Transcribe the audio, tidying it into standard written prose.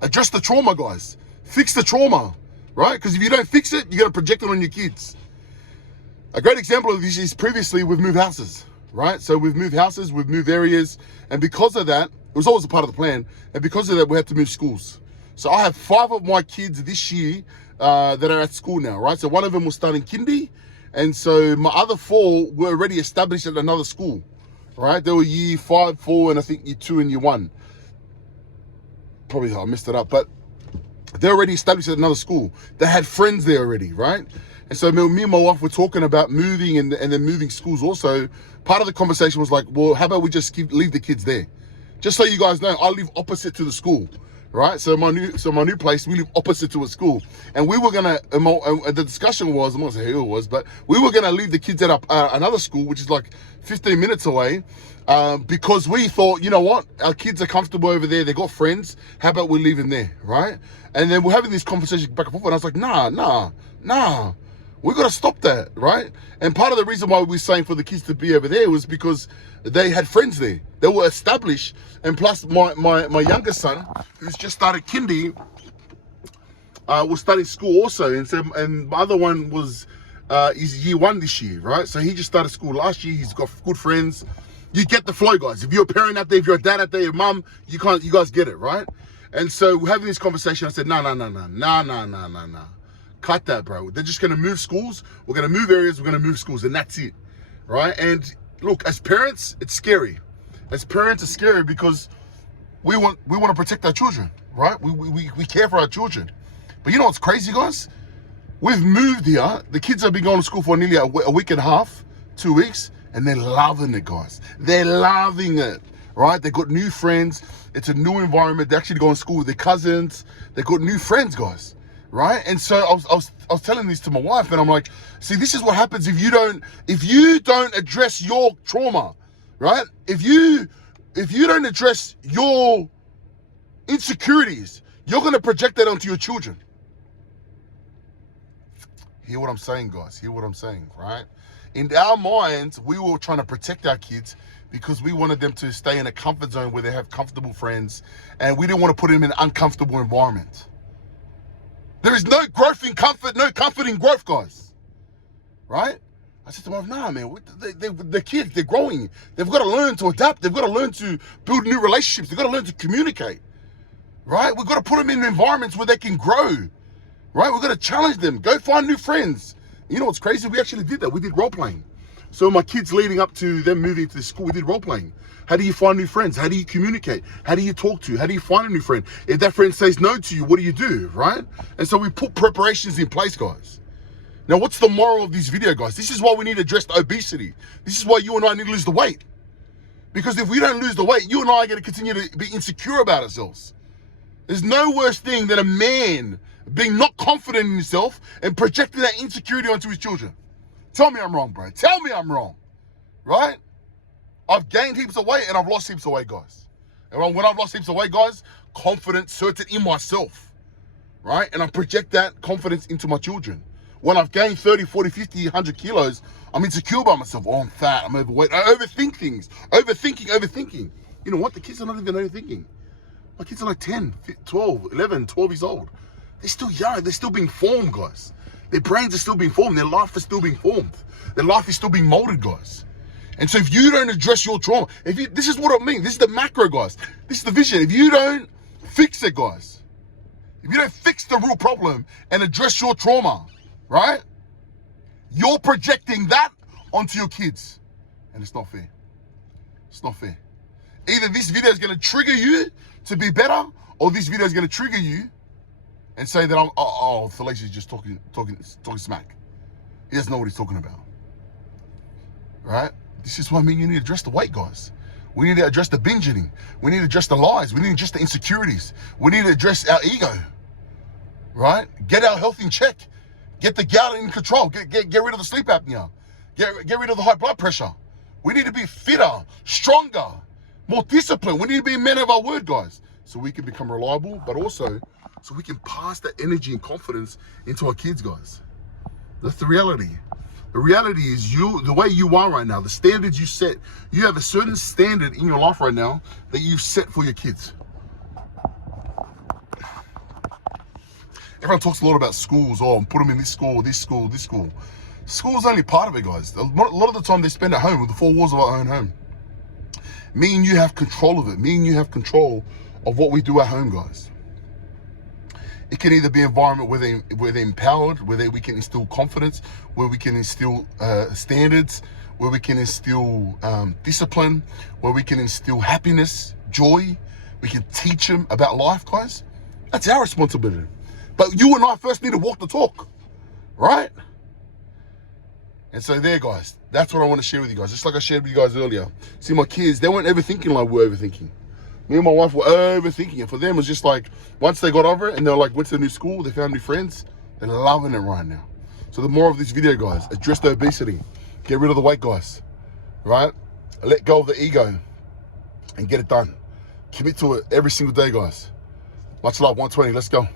Address the trauma, guys. Fix the trauma, right? Because if you don't fix it, you're going to project it on your kids. A great example of this is previously we've moved houses, right? So we've moved houses, we've moved areas, and because of that, it was always a part of the plan, and because of that, we had to move schools. So I have 5 of my kids this year that are at school now, right? So one of them will start in kindy, and so my other 4 were already established at another school, right? They were year 5, 4, and I think year 2 and year 1. Probably I messed it up, but they're already established at another school. They had friends there already, right? And so me and my wife were talking about moving and then moving schools also. Part of the conversation was like, well, how about we just leave the kids there? Just so you guys know, I live opposite to the school, right? So my new place, we live opposite to a school. And we were gonna, the discussion was, I'm not saying who it was, but we were gonna leave the kids at another school, which is like 15 minutes away, because we thought, you know what, our kids are comfortable over there, they got friends, how about we leave them there, right? And then we're having this conversation back and forth, and I was like, nah. We got to stop that, right? And part of the reason why we were saying for the kids to be over there was because they had friends there. They were established. And plus, my youngest son, who's just started kindy, was starting school also. And my other one is year 1 this year, right? So he just started school last year. He's got good friends. You get the flow, guys. If you're a parent out there, if you're a dad out there, your mum, you guys get it, right? And so we're having this conversation. I said, no. Cut that, bro. They're just going to move schools. We're going to move areas. We're going to move schools, and that's it, right? And look, as parents, it's scary. As parents, it's scary because we want to protect our children, right? We care for our children. But you know what's crazy, guys? We've moved here. The kids have been going to school for nearly a week and a half, 2 weeks, and they're loving it, guys. They're loving it, right? They got new friends. It's a new environment. They actually go to school with their cousins. They got new friends, guys. Right? And so I was telling this to my wife, and I'm like, see, this is what happens if you don't address your trauma, right? If you don't address your insecurities, you're going to project that onto your children. Hear what I'm saying, guys? Hear what I'm saying, right? In our minds, we were trying to protect our kids because we wanted them to stay in a comfort zone where they have comfortable friends, and we didn't want to put them in an uncomfortable environment. There is no growth in comfort, no comfort in growth, guys. Right? I said to my wife, nah, man, the kids, they're growing. They've got to learn to adapt. They've got to learn to build new relationships. They've got to learn to communicate. Right? We've got to put them in environments where they can grow. Right? We've got to challenge them. Go find new friends. You know what's crazy? We actually did that. We did role-playing. So my kids leading up to them moving to the school, we did role-playing. How do you find new friends? How do you communicate? How do you talk to? How do you find a new friend? If that friend says no to you, what do you do, right? And so we put preparations in place, guys. Now, what's the moral of this video, guys? This is why we need to address obesity. This is why you and I need to lose the weight. Because if we don't lose the weight, you and I are going to continue to be insecure about ourselves. There's no worse thing than a man being not confident in himself and projecting that insecurity onto his children. Tell me I'm wrong, bro. Tell me I'm wrong, right? I've gained heaps of weight and I've lost heaps of weight, guys. And when I've lost heaps of weight, guys, confidence certain in myself, right? And I project that confidence into my children. When I've gained 30, 40, 50, 100 kilos, I'm insecure by myself. Oh, I'm fat, I'm overweight. I overthink things. Overthinking. You know what? The kids are not even overthinking. My kids are like 10, 12, 11, 12 years old. They're still young. They're still being formed, guys. Their brains are still being formed. Their life is still being formed. Their life is still being molded, guys. And so if you don't address your trauma, this is what I mean. This is the macro, guys. This is the vision. If you don't fix it, guys, if you don't fix the real problem and address your trauma, right, you're projecting that onto your kids. And it's not fair. It's not fair. Either this video is going to trigger you to be better, or this video is going to trigger you and say that Felice is just talking smack. He doesn't know what he's talking about. Right? This is why I mean you need to address the weight, guys. We need to address the binge eating. We need to address the lies. We need to address the insecurities. We need to address our ego. Right? Get our health in check. Get the gout in control. Get rid of the sleep apnea. Get rid of the high blood pressure. We need to be fitter, stronger, more disciplined. We need to be men of our word, guys, so we can become reliable, but also so we can pass that energy and confidence into our kids, guys. That's the reality. The reality is the way you are right now, the standards you set, you have a certain standard in your life right now that you've set for your kids. Everyone talks a lot about schools. Oh, put them in this school, this school, this school. School's only part of it, guys. A lot of the time they spend at home with the four walls of our own home. Me and you have control of it. Me and you have control of what we do at home, guys. It can either be an environment where they're empowered, where we can instill confidence, where we can instill standards, where we can instill discipline, where we can instill happiness, joy. We can teach them about life, guys. That's our responsibility. But you and I first need to walk the talk, right? And so there, guys, that's what I want to share with you guys. Just like I shared with you guys earlier. See, my kids, they weren't overthinking like we're overthinking. Me and my wife were overthinking. And for them, it was just like, once they got over it and they like went to the new school, they found new friends, they're loving it right now. So the more of this video, guys, address the obesity. Get rid of the weight, guys, right? Let go of the ego and get it done. Commit to it every single day, guys. Much love, 120, let's go.